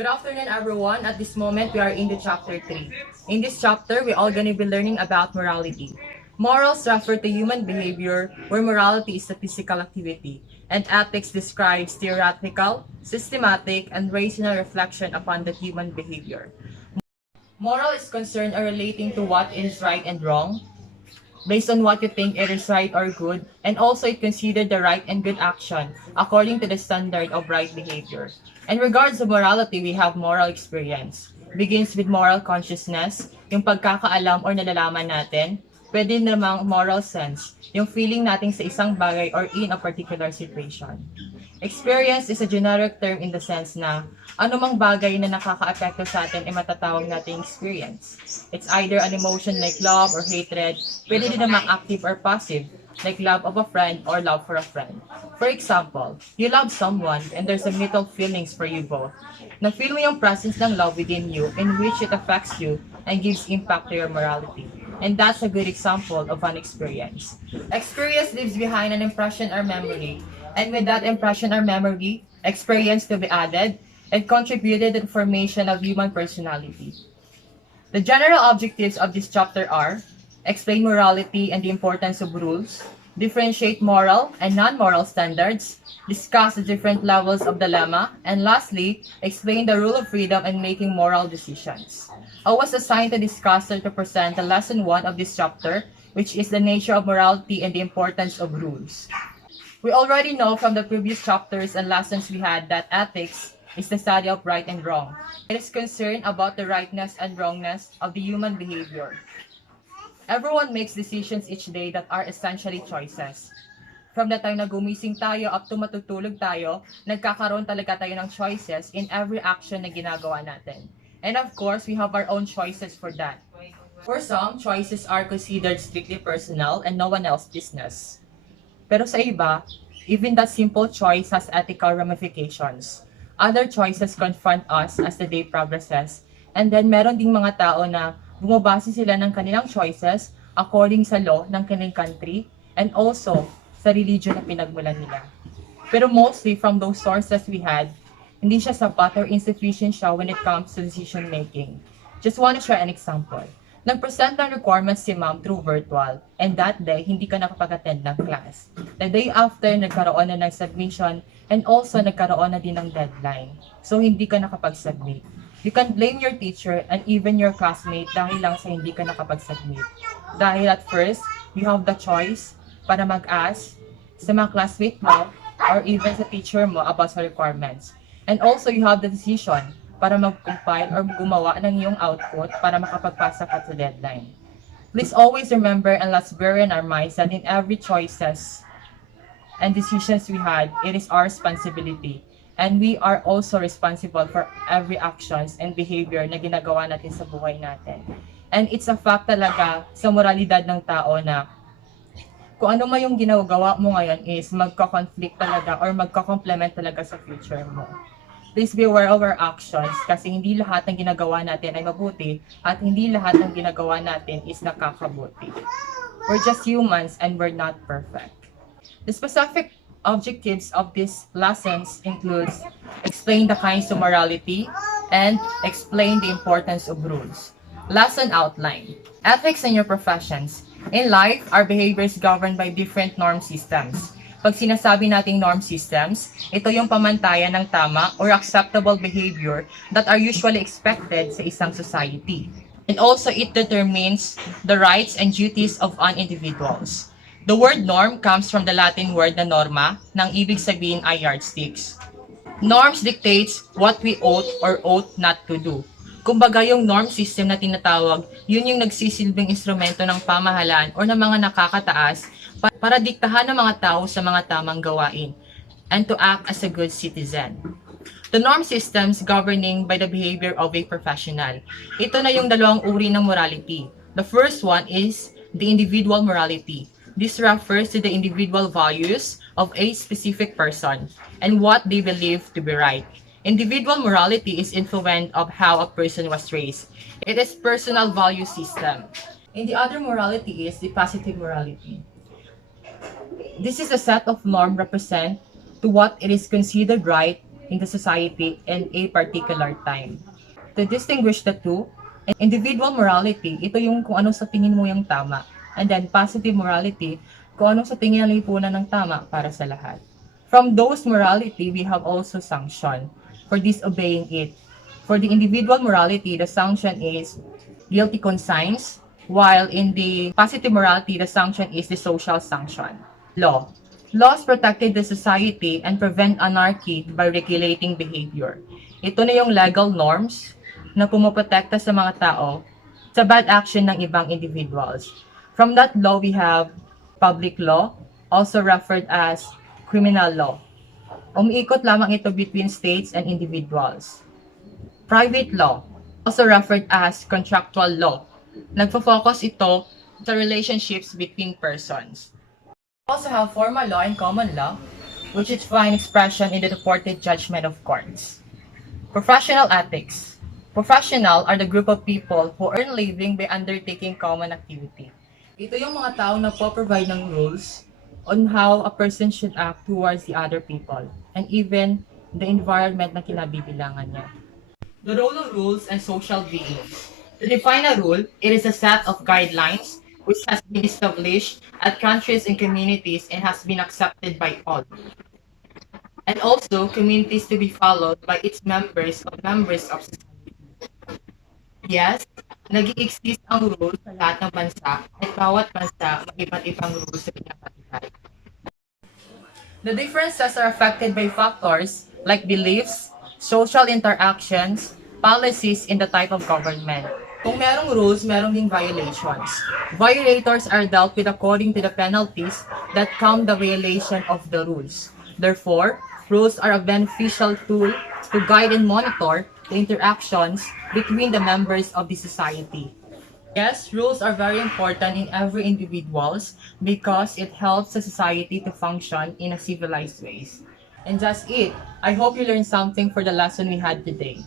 Good afternoon, everyone. At this moment, we are in the chapter 3. In this chapter, we're all going to be learning about morality. Morals refer to human behavior, where morality is a physical activity, and ethics describes theoretical, systematic, and rational reflection upon the human behavior. Moral is concerned or relating to what is right and wrong, based on what you think it is right or good, and also it considered the right and good action according to the standard of right behavior. In regards to morality, we have moral experience. Begins with moral consciousness, yung pagkakaalam or nalalaman natin. Pwede namang moral sense, yung feeling natin sa isang bagay or in a particular situation. Experience is a generic term in the sense na anumang bagay na nakaka-apekto sa atin ay matatawag nating experience. It's either an emotion like love or hatred, pwede din namang active or passive, like love of a friend or love for a friend. For example, you love someone and there's a mutual feelings for you both. Na-feel mo yung presence ng love within you in which it affects you and gives impact to your morality. And that's a good example of an experience. Experience leaves behind an impression or memory. And with that impression or memory, experience to be added, it contributed to the formation of human personality. The general objectives of this chapter are explain morality and the importance of rules, differentiate moral and non-moral standards, discuss the different levels of dilemma, and lastly, explain the rule of freedom in making moral decisions. I was assigned to discuss or to present the lesson 1 of this chapter, which is the nature of morality and the importance of rules. We already know from the previous chapters and lessons we had that ethics is the study of right and wrong. It is concerned about the rightness and wrongness of the human behavior. Everyone makes decisions each day that are essentially choices. From the time na gumising tayo up to matutulog tayo, nagkakaroon talaga tayo ng choices in every action na ginagawa natin. And of course, we have our own choices for that. For some, choices are considered strictly personal and no one else's business. Pero sa iba, even that simple choice has ethical ramifications. Other choices confront us as the day progresses. And then meron ding mga tao na bumabase sila ng kanilang choices according sa law ng kanilang country and also sa religion na pinagmulan nila. Pero mostly from those sources we had, hindi siya sapat or insufficient siya when it comes to decision making. Just want to share an example. Nag-present ng requirements si ma'am through virtual, and that day, hindi ka nakapag-attend ng class. The day after, nagkaroon na ng submission, and also nagkaroon na din ng deadline. So, hindi ka nakapag-submit. You can blame your teacher and even your classmate dahil lang sa hindi ka nakapag-submit. Dahil at first, you have the choice para mag-ask sa mga classmate mo or even sa teacher mo about sa requirements. And also, you have the decision para mag-compile or gumawa ng iyong output para makapagpasa ka sa deadline. Please always remember and let's bear in our minds that in every choices and decisions we had, it is our responsibility. And we are also responsible for every actions and behavior na ginagawa natin sa buhay natin. And it's a fact talaga sa moralidad ng tao na kung ano man yung ginagawa mo ngayon is magka-conflict talaga or magka-complement talaga sa future mo. Please be aware of our actions kasi hindi lahat ng ginagawa natin ay mabuti at hindi lahat ng ginagawa natin is nakakabuti. We're just humans and we're not perfect. The specific objectives of these lessons includes explain the kinds of morality and explain the importance of rules. Lesson outline. Ethics in your professions. In life, our behavior is governed by different norm systems. Pag sinasabi nating norm systems, ito yung pamantayan ng tama or acceptable behavior that are usually expected sa isang society. And also, it determines the rights and duties of an individuals. The word norm comes from the Latin word na norma, nang ibig sabihin ay yardsticks. Norms dictates what we ought or ought not to do. Kumbaga yung norm system na tinatawag, yun yung nagsisilbing instrumento ng pamahalaan o ng mga nakakataas para diktahan ng mga tao sa mga tamang gawain and to act as a good citizen. The norm systems governing by the behavior of a professional. Ito na yung dalawang uri ng morality. The first one is the individual morality. This refers to the individual values of a specific person and what they believe to be right. Individual morality is influenced of how a person was raised. It is personal value system. And the other morality is the positive morality. This is a set of norms represent to what it is considered right in the society in a particular time. To distinguish the two, individual morality, ito yung kung ano sa tingin mo yung tama. And then positive morality, kung ano sa tingin ng lipunan ng tama para sa lahat. From those morality, we have also sanction for disobeying it. For the individual morality, the sanction is guilty conscience, while in the positive morality, the sanction is the social sanction. Law. Laws protected the society and prevent anarchy by regulating behavior. Ito na yung legal norms na pumoprotekta sa mga tao sa bad action ng ibang individuals. From that law, we have public law, also referred as criminal law. Umiikot lamang ito between states and individuals. Private law, also referred as contractual law. Nagfo-focus ito sa relationships between persons. We also have formal law and common law, which is find expression in the reported judgment of courts. Professional ethics. Professional are the group of people who earn living by undertaking common activity. Ito yung mga tao na po-provide ng rules on how a person should act towards the other people and even the environment na kinabibilangan niya. The role of rules and social beings. To define a rule, it is a set of guidelines which has been established at countries and communities and has been accepted by all. And also, communities to be followed by its members of society. Yes, nag-i-exist ang rules sa lahat ng bansa at bawat bansa may iba't ibang rules sa pinapatibay. The differences are affected by factors like beliefs, social interactions, policies, and the type of government. Kung merong rules, merong ding violations. Violators are dealt with according to the penalties that come the violation of the rules. Therefore, rules are a beneficial tool to guide and monitor the interactions between the members of the society. Yes, rules are very important in every individuals because it helps the society to function in a civilized ways. And that's it. I hope you learned something for the lesson we had today.